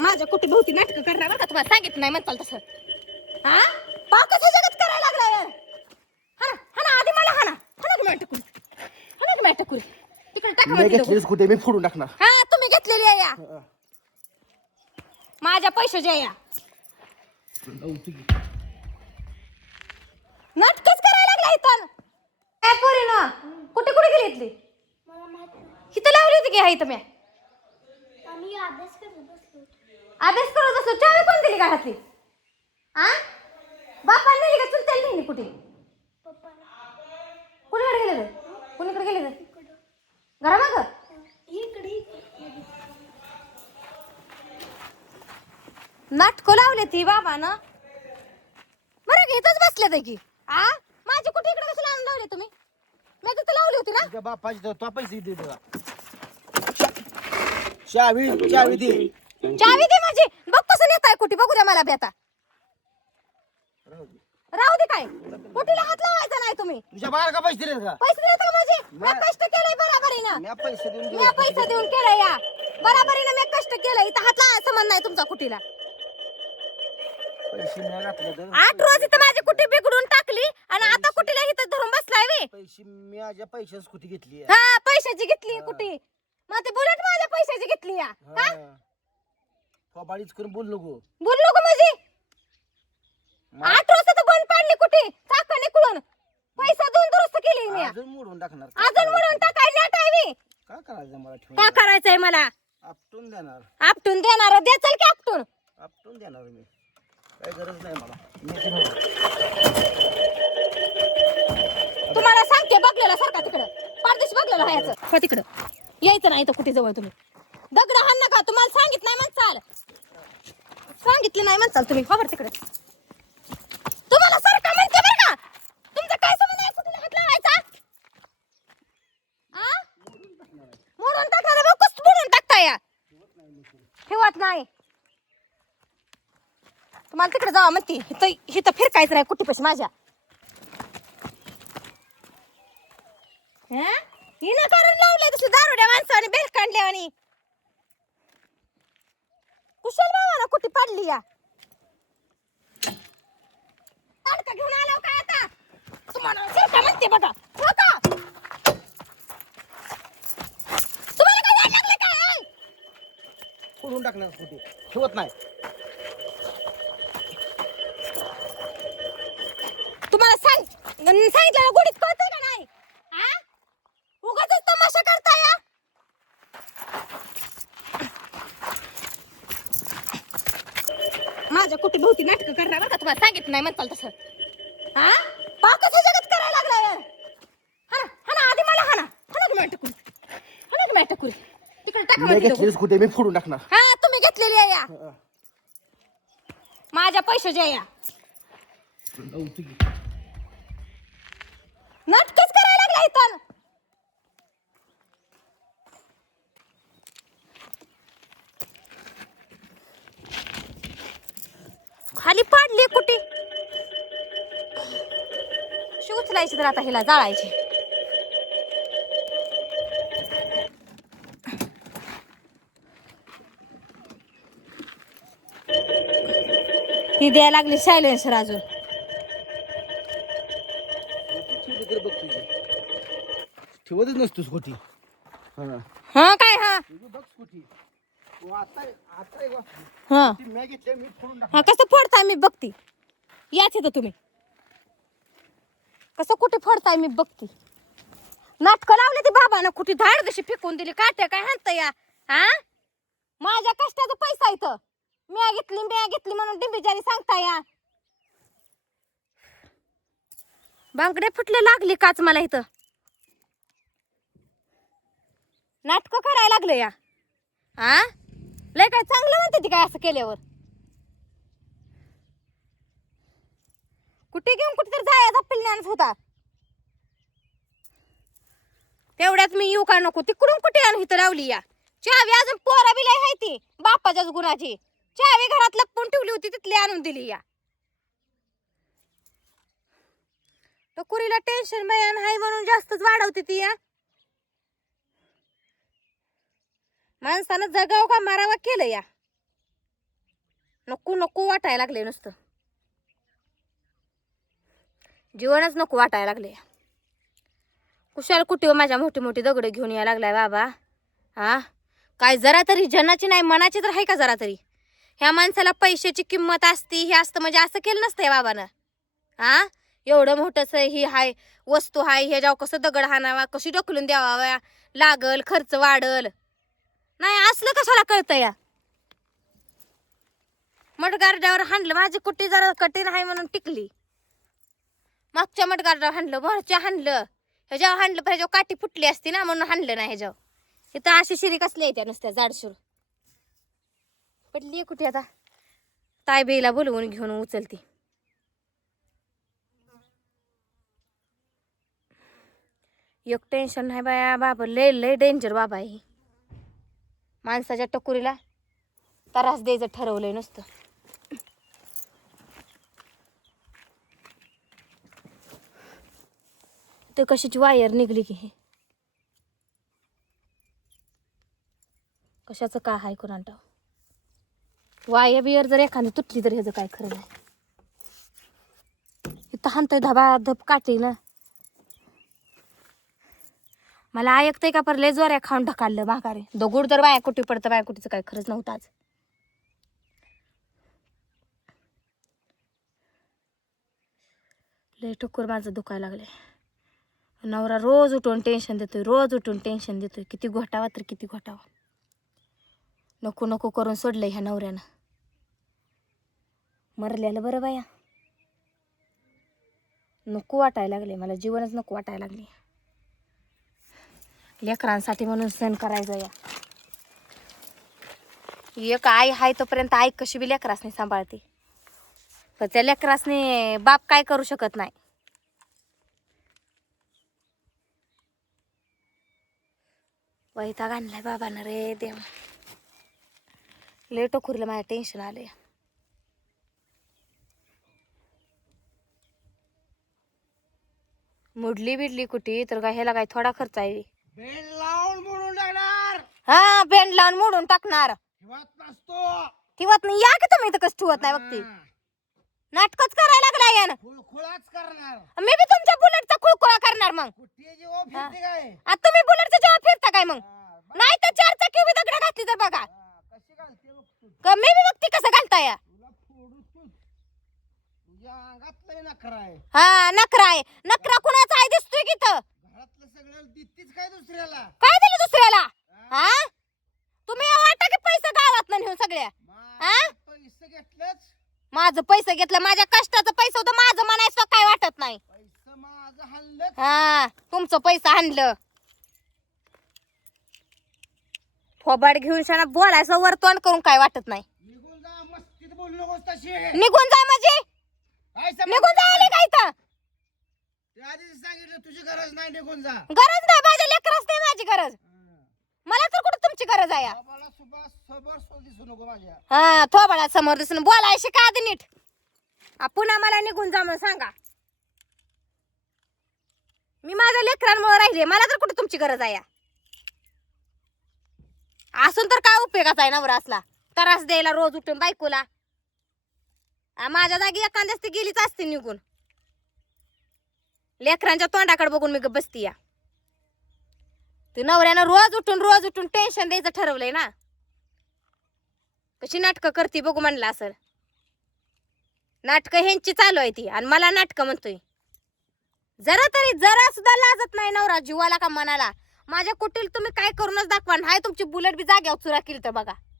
माझ्या कुठे भोवती नाटक करणार बरं का, तुम्हाला सांगितलं नाही म्हणताल तसं. हा पाकाचं जगत करायला लागला यार. हाना हाना आधी मला हाना हाना की मॅटकुरी, हाना की मॅटकुरी तिकडे टाका. मी घेतलीस कुठे मी फोडून टाकणार. हा तुम्ही घेतलेली आहे या माझ्या पैशाच्या या नाटकच करायला लागला इथं. काय पोरी ना कुठे कुठे गेली इथली? इथं लावली होती की हा इथं मी अभ्यास करत असतो. चावी कोण दिली घरातली? आ बापाने नेली का चुलत्याला नेली? कुठे कुणीकडे गेले? कुणीकडे गेले? घरामाग नाटकं लावले ती बाबा ना. बरं की इथंच बसले ते की आ माझी कुठे इकडे कशाला आणून लावले तुम्ही? मी तिथं लावली होती ना. तुझ्या बापाची तो पैसे दे तुला. चावी चावी दे. चावी दे माझी. बघ कसं नेताय कुठे, बघू द्या मला बी आता. राहू दे काय कुठेला हात लावायचा नाही तुम्ही. तुझ्या बाहेर का पैसे दिले का? पैसे देता का माझे? मी कष्ट केलंय बराबरीनं. मी पैसे देऊन मी पैसे देऊन केलंय या बराबरीनं. मी कष्ट केलंय. इथं हात लावायचा संबंध नाही तुमचा कुठेला. पैसे मी घातले तर 8 रोज इथं माझी कुठे बिघडून टाकली आणि आता कुठेला इथं धरून बसलाय वे. पैसे मी माझ्या पैशाच कुठे घेतली हा पैशाची घेतली कुठे? मग ते बुलेट माझ्या पैशाची घेतली या का? फबाडीच करून बोल नको. बोल नको माझी. 8 रोज तर बंद पाडली कुठे चाकाने कुळून. पैसा देऊन दुरुस्त केली मी. अजून मोडून टाकणार. अजून म्हणून टाकाय नेट आहे मी. काय करायचं मला ठेवून? काय करायचंय मला? आपटून देणार. आपटून देणार दे चल की आपटून. आपटून देणार मी. काय गरज नाही मला. मी तुम्हाला सांगते बघलेला सारखा तिकडं पारदेश बघलेला ह्याचं हो तिकडं यायचं नाही तर कुठे जवळ तुम्ही. दगड हाण नका. तुम्हाला सांगित नाही म्हणचाल. सांगितले नाही म्हणचाल तुम्ही खबर तिकडे. तुम्हाला सारखा म्हणते बरं का. तुमचा काय संबंध आहे कुठे हात लावायचा? आ मोडून टाकणार बघ कसं मोडून टाकता या. ठेवत नाही. तुम्हाला तिकडे जावा म्हणते. इथं फिरकायचं नाही कुठे पैसे माझ्या. हिनं करून लावलंय तसं दारुड्या माणसाने बेल काढल्या आणि कुशल बाबा ना कुठे पाडली या. अडका घेऊन आलो काय आता? तुम्हाला सारखा म्हणते बघा हो का? तुम्हाला काय वाट लागलं काय? फोडून टाकणार कुठे ठेवत नाही. तुम्हाला सांगितलं गोडीत कळतंय का नाही? हा उगाच तमाशा करताय या. माझ्या कुठे भोवती नाटक करणार बरं का, तुम्हाला सांगितलं नाही म्हणताल तसं. हा पाकाचं जगत करायला लागला यार. हाना हाना आधी मला हाना हाना की मॅटकुरी, हाना की मॅटकुरी तिकडे टाका. मी घेतलीस कुठे मी फोडून टाकणार. हा तुम्ही घेतलेली आहे या माझ्या पैशाच्या या नाटकच करायला लागला इथं. खाली पाडली कुठे शी उचलायची तर आता हिला जाळायची. ही द्यायला लागली सायलेन्सर अजून. ठेवतच नसतोस कुठे. हा काय हा बघ कुठे आता आता हा मी घेतले मी फोडून हा कसं फोडताय मी बघती. याच इथं तुम्ही कसं कुठे फोडताय मी बघती. नाटकं लावले ते बाबानं कुठे धाड जशी फेकून दिली काट्या काय हाणत या. हा माझ्या कष्टाचा पैसा इथं मी घेतली म्हणून डिंबीजारी सांगता या. बांगडे फुटले लागली काच मला इथं. नाटकं करायला लागलं या. हा लय काय चांगलं म्हणते ती काय असं केल्यावर. कुठे घेऊन कुठे तर जायचा पिल्ल्यानच होता. तेवढ्यात मी येऊ का नको तिकडून कुठे आणून इथं लावली या. चावी अजून पोरा बिला आहे ती बापाच्याच गुणाची. चावी घरात लपवून ठेवली होती तिथली आणून दिली या. टकुरीला टेन्शन बयान हाय म्हणून जास्तच वाढवते ती या. माणसानं जगाव का मारावा केलं या. नको नको वाटायला लागले नुसतं, जीवनच नको वाटायला लागले. कुशाल कुठे माझ्या मोठी मोठी दगड घेऊन यायला लागलाय बाबा. हा काय जरा तरी जनाची नाही मनाची तर आहे का जरा तरी? ह्या माणसाला पैशाची किंमत असती हे असतं म्हणजे असं केलं नसतं या बाबानं. हा एवढं मोठंच ही हाय वस्तू हाय ह्याच्यावर कसं दगड हाणावा, कशी ढकलून द्यावा, लागल खर्च वाढल. नाही असलं कशाला कळतं या? मडगारड्यावर हाणलं, माझी कुट्टी जरा कठीण आहे म्हणून टिकली. मागच्या मडगारड्यावर हाणलं, वरच्या हाणलं, ह्याच्यावर हाणलं पण ह्याच्यावर काठी फुटली असती ना म्हणून हाणलं नाही ह्याच्यावर. इथं अशी शिरी कसली येत्या नुसत्या जाडशूर. पडली कुठे आता? तायबीला बोलवून घेऊन उचलती. एक टेन्शन नाही बाया बाबा, लय लय डेंजर बाबा आहे. माणसाच्या टकुरीला त्रास द्यायचं ठरवलंय नुसतं. तर कशाची वायर निघली की हे कशाचं काय हाय कोणाला? वायर बियर जर एखादी तुटली तर ह्याचं काय खरं नाही. इथं हाणतंय धबा धब काठी ना. मला ऐकतंय का परले जोऱ्या खाऊन ढकाललं माघारे. दगड तर बाया कुठे पडतं, बाया कुठेचं काय खरंच नव्हतं आज. लय टुकर माझं दुखायला लागले. नवरा रोज उठून टेन्शन देतोय, रोज उठून टेन्शन देतोय. किती घोटावा तर किती घोटावा. नको नको करून सोडलंय ह्या नवऱ्यानं. मरल्याला बरं बाया, नको वाटायला लागले मला, जीवनच नको वाटायला लागले. लेकरांसाठी म्हणून सण करायचं या. एक आई हाय तोपर्यंत आई कशी बी लेकरासनी सांभाळते, पण त्या लेकरासनी बाप काय करू शकत नाही. वैताग आणलाय बाबानं रे देव. लय टोकुरीला माझ्या टेन्शन आलंय. मुडली बिडली कुठे तर काय ह्याला काय थोडा खर्च आहे? बेल लावून मोडून टाकणार. हा बेंड लावून मोडून टाकणार. ठेवत नसतो. ठेवत नाही या की तुम्ही इथं कसं ठेवत नाही बघते. नाटकच करायला लागलाय यानं. खुळखुळाच करणार. मी बी तुमच्या बुलेटचा खुळखुळा करणार मग. कुठे जेव्हा फिरते काय आता तुम्ही बुलेटचा जेव्हा फिरता काय मग? नाही तर 4 चाकी उभी दगड घातली तर बघा. कशी घालते बघ तू. का मी बी बघते कसं घालता या. तुला फोडू तू. तुझ्या अंगात लय नखरा आहे. हा नखरा आहे. नखरा कुणाचा आहे दिसतोय की इथं? घरातलं सगळं देतीच काय दुसऱ्याला? काय दिलं दुसऱ्याला? हा तुम्ही वाटा की पैसे गावात नेऊन सगळ्या. पैसे घेतलंच. माझं पैसे घेतलं, माझ्या कष्टाचं पैसे होतं, माझं म्हणायचं काय वाटत नाही. पैसे माझं हल्लच. हा तुमचं पैसा आणलं. फोबाड घेऊन शाळा बोलायचं वर तोंड करून काय वाटत नाही. निघून जा, मस्तीत बोलू नकोस तशी. निघून जा म्हणजे काय समज? निघून जा आले काय तर? ते आधीच सांगितलं तुझी गरज नाही, निघून जा. गरज नाही, माझ्या लेकरास नाही माझी गरज. मला तर कुठं तुमची गरज आहे? बाबाला सुभाष समोर दिसू नको माझ्या. हा थोबाडा समोर दिसून बोलायशी का आधी नीट. आपण आम्हाला निघून जा म्हणून सांगा. मी माझ्या लेकरांमुळे राहिले, मला तर कुठं तुमची गरज आहे? असून तर काय उपयोगाचा आहे नवरा असला त्रास द्यायला रोज उठून बायकोला. माझ्या जागी एखाद्याच ती गेलीच असते निघून. लेकरांच्या तोंडाकडे बघून मी बसती या. ते नवऱ्यानं रोज उठून टेन्शन द्यायचं ठरवलंय ना. कशी नाटकं करते बघू म्हणलं असेल. नाटकं ह्यांची चालू आहे ती आणि मला नाटकं म्हणतोय. जरा सुद्धा लाजत नाही नवरा जीवाला का मनाला. माझ्या कुटील तुम्ही काय करूनच दाखवा. नाही तुमची बुलेट बी जाग्यावर चुरा केली तर बघा.